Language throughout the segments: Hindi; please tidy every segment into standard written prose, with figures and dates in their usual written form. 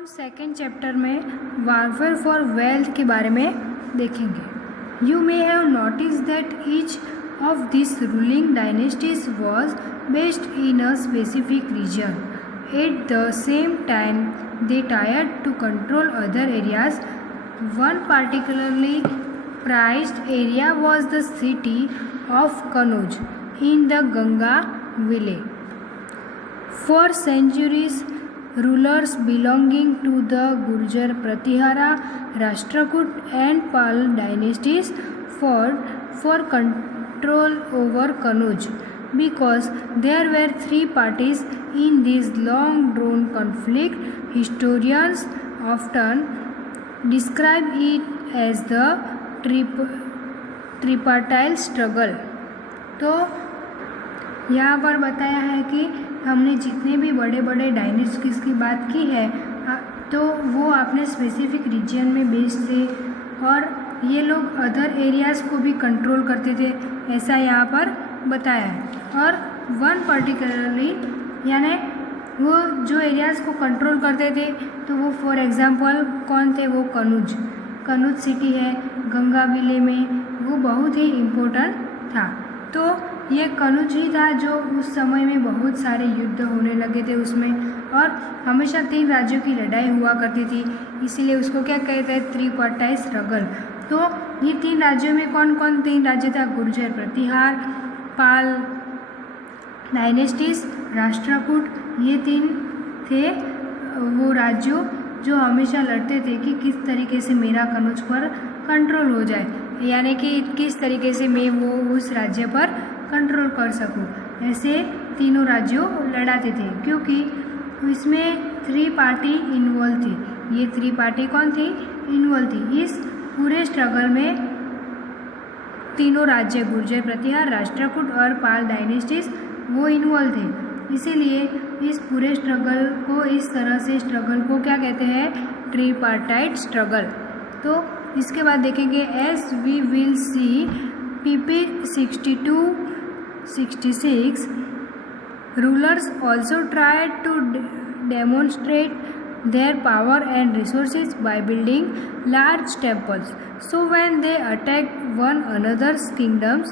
हम सेकेंड चैप्टर में वारफेयर फॉर वेल्थ के बारे में देखेंगे। You may have notice that each of this ruling dynasties was based in a specific region. At the same time they tried to control other areas. One particularly prized area was the city of Kannauj in the Ganga Valley. For centuries, rulers belonging to the Gurjar, Pratihara, Rashtrakut and Pal dynasties fought for control over Kannauj because there were three parties in this long-drawn conflict. Historians often describe it as the tripartite struggle. तो यहाँ पर बताया है कि हमने जितने भी बड़े बड़े डायनेस्टीज की बात की है तो वो अपने स्पेसिफिक रीजन में बेस्ड थे और ये लोग अदर एरियाज़ को भी कंट्रोल करते थे, ऐसा यहाँ पर बताया है। और वन पर्टिकुलरली यानी वो जो एरियाज़ को कंट्रोल करते थे तो वो फॉर एग्जांपल कौन थे, वो कनौज सिटी है गंगा विले में, वो बहुत ही इम्पोर्टेंट था। तो ये कनौज ही था जो उस समय में बहुत सारे युद्ध होने लगे थे उसमें, और हमेशा तीन राज्यों की लड़ाई हुआ करती थी, इसीलिए उसको क्या कहते हैं, त्रिपार्टाइट स्ट्रगल। तो ये तीन राज्यों में कौन कौन तीन राज्य था, गुर्जर, प्रतिहार, पाल डायनेस्टीज, राष्ट्रकूट, ये तीन थे वो राज्यों जो हमेशा लड़ते थे कि किस तरीके से मेरा कनौज पर कंट्रोल हो जाए, यानी कि किस तरीके से मैं वो उस राज्य पर कंट्रोल कर सकूं। ऐसे तीनों राज्यों लड़ाते थे क्योंकि इसमें थ्री पार्टी इन्वॉल्व थी। ये थ्री पार्टी कौन थी, इन्वॉल्व थी इस पूरे स्ट्रगल में। तीनों राज्य गुर्जर, प्रतिहार, राष्ट्रकूट और पाल डायनेस्टीज वो इन्वॉल्व थे, इसीलिए इस पूरे स्ट्रगल को इस तरह से स्ट्रगल को क्या कहते हैं, ट्रिपार्टाइट स्ट्रगल। तो इसके बाद देखेंगे as we will see PP 62-66 rulers also tried to demonstrate their power and resources by building large temples. So when they attacked one another's kingdoms,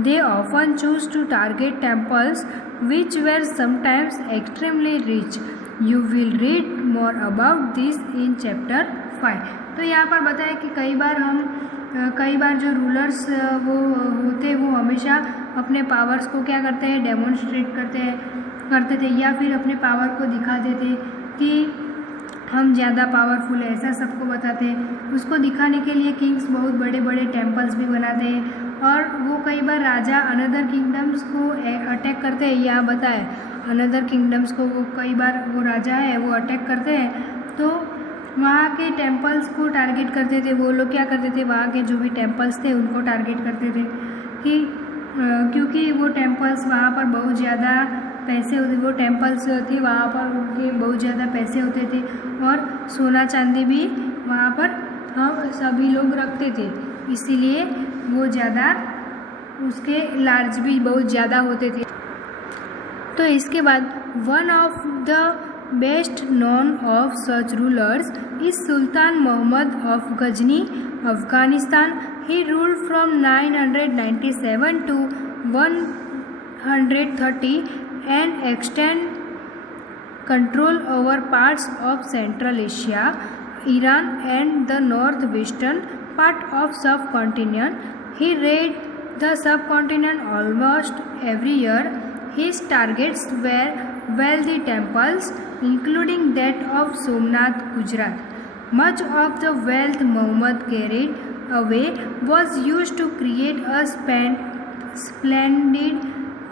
they often chose to target temples which were sometimes extremely rich. You will read more about this in chapter 5. तो यहाँ पर बताया कि कई बार जो रूलर्स वो होते वो हमेशा अपने पावर्स को क्या करते हैं, डेमोन्स्ट्रेट करते थे या फिर अपने पावर को दिखाते थे कि हम ज़्यादा पावरफुल है, ऐसा सबको बताते हैं। उसको दिखाने के लिए किंग्स बहुत बड़े बड़े टेम्पल्स भी बनाते हैं और वो कई बार राजा अनदर किंगडम्स को अटैक करते हैं। यह बताए अनदर किंगडम्स को वो कई बार वो राजा है वो अटैक करते हैं तो वहाँ के टेम्पल्स को टारगेट करते थे। वो लोग क्या करते थे, वहाँ के जो भी टेम्पल्स थे उनको टारगेट करते थे कि क्योंकि वो टेम्पल्स वहाँ पर बहुत ज़्यादा पैसे होते, वो टेम्पल्स थे वहाँ पर उनके बहुत ज़्यादा पैसे होते थे और सोना चांदी भी वहाँ पर हम सभी लोग रखते थे, इसीलिए वो ज़्यादा उसके लार्ज भी बहुत ज़्यादा होते थे। तो इसके बाद one of the best known of such rulers is Sultan Mohammad of Ghazni, Afghanistan. He ruled from 997 to 130 and extend control over parts of Central Asia, Iran and the northwestern part of subcontinent. He raided the subcontinent almost every year. His targets were wealthy temples, including that of Somnath, Gujarat. Much of the wealth Muhammad carried away was used to create a splendid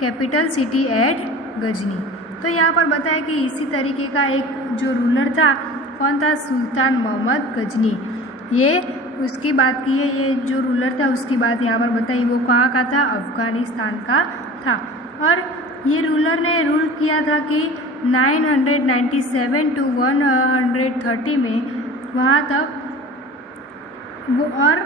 capital city at Ghazni. तो यहाँ पर बताया कि इसी तरीके का एक जो रूलर था, कौन था, सुल्तान मोहम्मद गजनी। ये उसकी बात की है, ये जो रूलर था उसकी बात यहाँ पर बताई, वो कहाँ का था, अफगानिस्तान का था। और ये रूलर ने रूल किया था कि 997 to 130 में वहाँ तक वो, और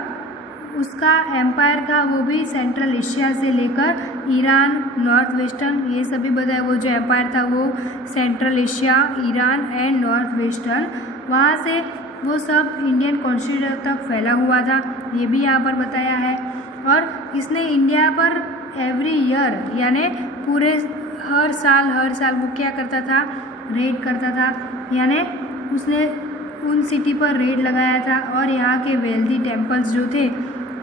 उसका एम्पायर था वो भी सेंट्रल एशिया से लेकर ईरान, नॉर्थ वेस्टर्न, ये सभी बताया। वो जो एम्पायर था वो central Asia, Iran and north western, वहाँ से वो सब इंडियन कॉन्स्टिट्यूशन तक फैला हुआ था, ये भी यहाँ पर बताया है। और इसने इंडिया पर एवरी ईयर यानी पूरे हर साल वो क्या करता था, रेड करता था, यानी उसने उन सिटी पर रेड लगाया था। और यहाँ के वेल्दी टेम्पल्स जो थे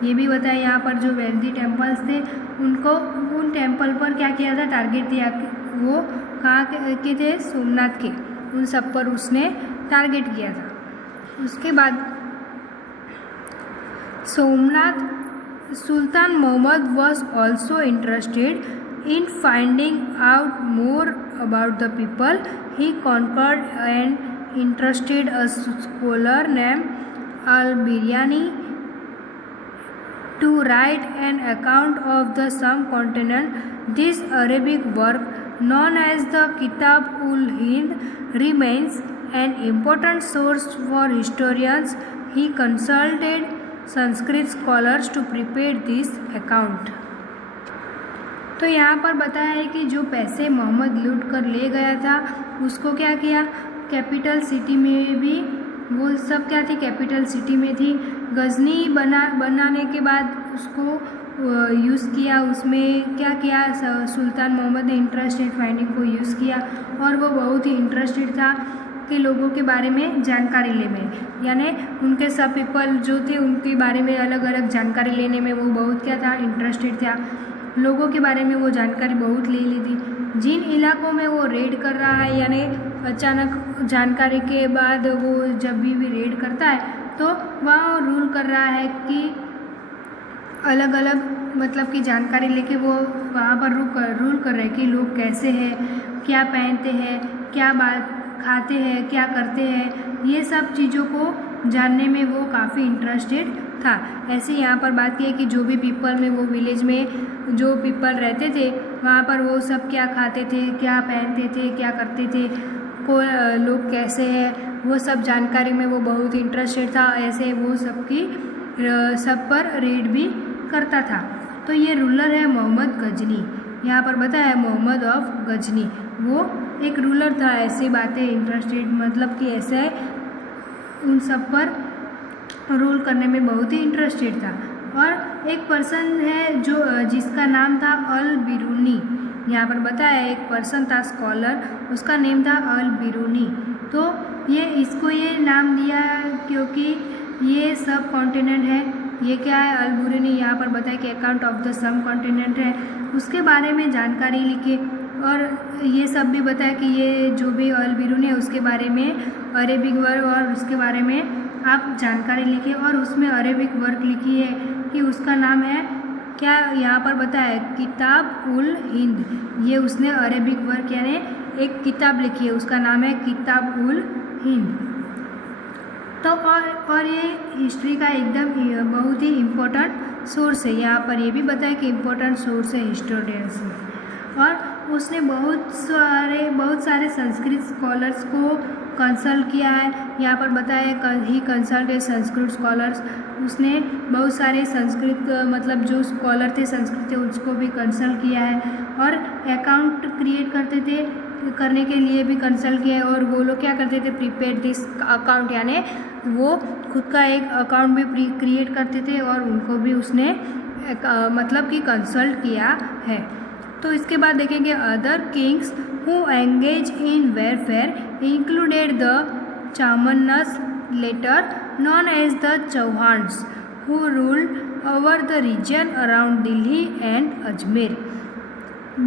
ये भी बताया, यहाँ पर जो वेल्दी टेम्पल्स थे उनको, उन टेम्पल पर क्या किया था, टारगेट दिया। वो कहाँ के थे, सोमनाथ के, उन सब पर उसने टारगेट किया था। उसके बाद Somnath Sultan Mohammad was also interested in finding out more about the people. He conquered and entrusted a scholar named Al-Biryani to write an account of the subcontinent. This Arabic work, known as the Kitab-ul-Hind, remains an important source for historians. He consulted Sanskrit scholars to prepare this account. तो यहाँ पर बताया है कि जो पैसे मोहम्मद लूट कर ले गया था उसको क्या किया, कैपिटल सिटी में भी, वो सब क्या थी, कैपिटल सिटी में थी। गजनी बनाने के बाद उसको यूज़ किया, उसमें क्या किया, सुल्तान मोहम्मद ने इंटरेस्टेड फाइंडिंग को यूज़ किया और वो बहुत ही इंटरेस्टेड था कि लोगों के बारे में जानकारी लेने, यानी उनके सब पीपल जो थे उनके बारे में अलग अलग जानकारी लेने में वो बहुत क्या था, इंटरेस्टेड था। लोगों के बारे में वो जानकारी बहुत ले ली थी। जिन इलाकों में वो रेड कर रहा है, यानी अचानक जानकारी के बाद वो जब भी रेड करता है तो वहाँ रूल कर रहा है कि अलग अलग मतलब की जानकारी लेके वो वहाँ पर रूल कर रहे हैं कि लोग कैसे हैं, क्या पहनते हैं, क्या बात खाते हैं, क्या करते हैं, ये सब चीज़ों को जानने में वो काफ़ी इंटरेस्टेड था। ऐसे यहाँ पर बात की है कि जो भी पीपल में, वो विलेज में जो पीपल रहते थे वहाँ पर वो सब क्या खाते थे, क्या पहनते थे, क्या करते थे, लोग कैसे हैं, वो सब जानकारी में वो बहुत इंटरेस्टेड था। ऐसे वो सब पर रेड भी करता था। तो ये रूलर है मोहम्मद गजनी, यहाँ पर बताया है मोहम्मद ऑफ गजनी, वो एक रूलर था। ऐसी बातें इंटरेस्टेड मतलब कि ऐसे उन सब पर रूल करने में बहुत ही इंटरेस्टेड था। और एक पर्सन है जो जिसका नाम था अल बिरूनी, यहाँ पर बताया एक पर्सन था स्कॉलर, उसका नेम था अल बिरूनी। तो ये इसको ये नाम दिया क्योंकि ये सब कॉन्टिनेंट है। ये क्या है, अल बिरूनी, यहाँ पर बताया कि account of the sub continent है, उसके बारे में जानकारी लिखे। और ये सब भी बताया कि ये जो भी अल बिरूनी है उसके बारे में अरेबिक वर्क और उसके बारे में आप जानकारी लिखिए। और उसमें अरेबिक वर्क लिखी है कि उसका नाम है क्या, यहाँ पर बताया किताब-उल-हिंद, ये उसने अरेबिक वर्क यानी एक किताब लिखी है, उसका नाम है किताब-उल-हिंद। तो और ये हिस्ट्री का एकदम बहुत ही इम्पोर्टेंट सोर्स है। यहाँ पर ये भी बताया कि इम्पोर्टेंट सोर्स है हिस्टोरियंस। और उसने बहुत सारे संस्कृत स्कॉलर्स को कंसल्ट किया है। यहाँ पर बताया ही कंसल्टेड संस्कृत स्कॉलर्स, उसने बहुत सारे संस्कृत मतलब जो स्कॉलर थे संस्कृत थे उसको भी कंसल्ट किया है। और अकाउंट क्रिएट करने के लिए भी कंसल्ट किया है। और वो लोग क्या करते थे, प्रिपेयर दिस अकाउंट, यानी वो खुद का एक अकाउंट भी क्रिएट करते थे और उनको भी उसने मतलब कि कंसल्ट किया है। तो इसके बाद देखेंगे other kings who engage in warfare included the Chahamanas later known as the Chauhans who ruled over the region around Delhi and Ajmer.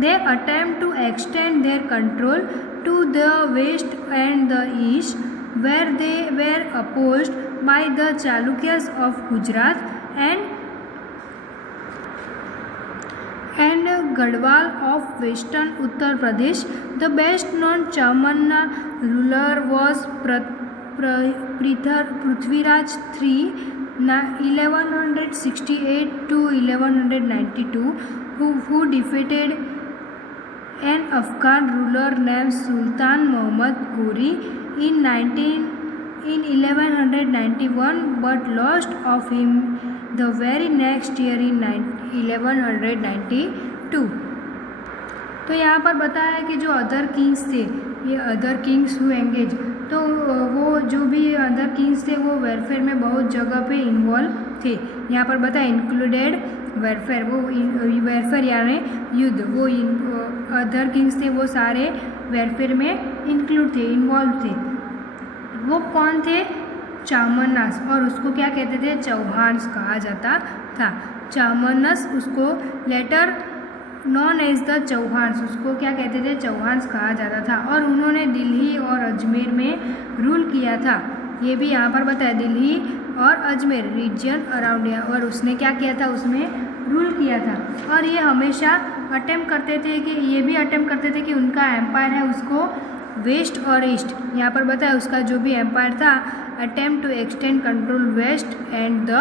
They attempt to extend their control to the west and the east, where they were opposed by the Chalukyas of Gujarat and Gadwal of western Uttar Pradesh. The best known Chamanna ruler was Prithviraj III, 1168 to 1192, who defeated an Afghan ruler named Sultan Muhammad Ghori in 1191 but lost of him the very next year in 1192। तो यहाँ पर बताया है कि जो अदर किंग्स थे, ये अदर किंग्स हु एंगेज, तो वो जो भी अदर किंग्स थे वो वेलफेयर में बहुत जगह पे इन्वॉल्व थे। यहाँ पर बताया इंक्लूडेड वेलफेयर, वो वेलफेयर यानी युद्ध, वो अदर किंग्स थे वो सारे वेलफेयर में इंक्लूड थे, इन्वॉल्व थे। वो कौन थे? चामरनास, और उसको क्या कहते थे? चौहान्स कहा जाता था। चामरनास, उसको letter known as the Chauhans, उसको क्या कहते थे? चौहान्स कहा जाता था। और उन्होंने दिल्ली और अजमेर में रूल किया था। ये भी यहाँ पर बताया, दिल्ली और अजमेर रीजन अराउंड, और उसने क्या किया था? उसमें रूल किया था। और ये हमेशा अटेम्प्ट करते थे कि ये भी अटेम्प्ट करते थे कि उनका एम्पायर है उसको वेस्ट और ईस्ट, यहाँ पर बताया उसका जो भी एम्पायर था, attempt to extend control west and the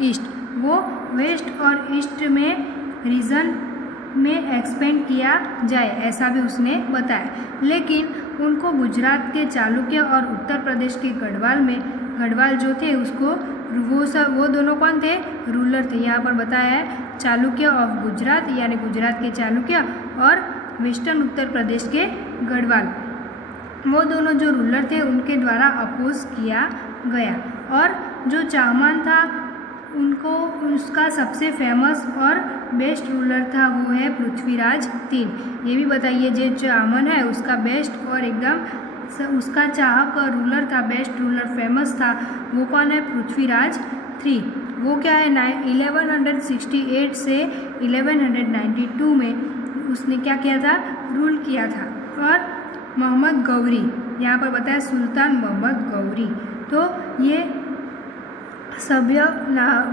east, वो वेस्ट और ईस्ट में रीजन में एक्सपेंड किया जाए, ऐसा भी उसने बताया। लेकिन उनको गुजरात के चालुक्य और उत्तर प्रदेश के गढ़वाल जो थे उसको वो दोनों कौन थे? रूलर थे। यहाँ पर बताया है चालुक्य ऑफ गुजरात, यानी गुजरात के चालुक्य, और वेस्टर्न उत्तर प्रदेश के गढ़वाल, वो दोनों जो रूलर थे उनके द्वारा अपोज किया गया। और जो चाहमान था उनको, उसका सबसे फेमस और बेस्ट रूलर था वो है पृथ्वीराज III। ये भी बताइए, जो चाहमान है उसका बेस्ट और एकदम उसका चाहक रूलर था, बेस्ट रूलर फेमस था, वो कौन है? पृथ्वीराज III। वो क्या है? 1168 से 1192 में उसने क्या किया था? रूल किया था। और मोहम्मद गौरी, यहाँ पर बताया सुल्तान मोहम्मद गौरी, तो ये सभ्य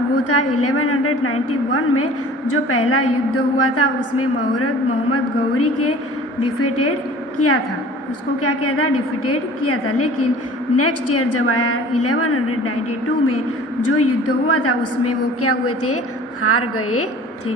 वो था 1191 में जो पहला युद्ध हुआ था उसमें मोहम्मद गौरी के डिफीटेड किया था, उसको क्या किया था? डिफीटेड किया था। लेकिन नेक्स्ट ईयर जब आया 1192 में जो युद्ध हुआ था उसमें वो क्या हुए थे? हार गए थे।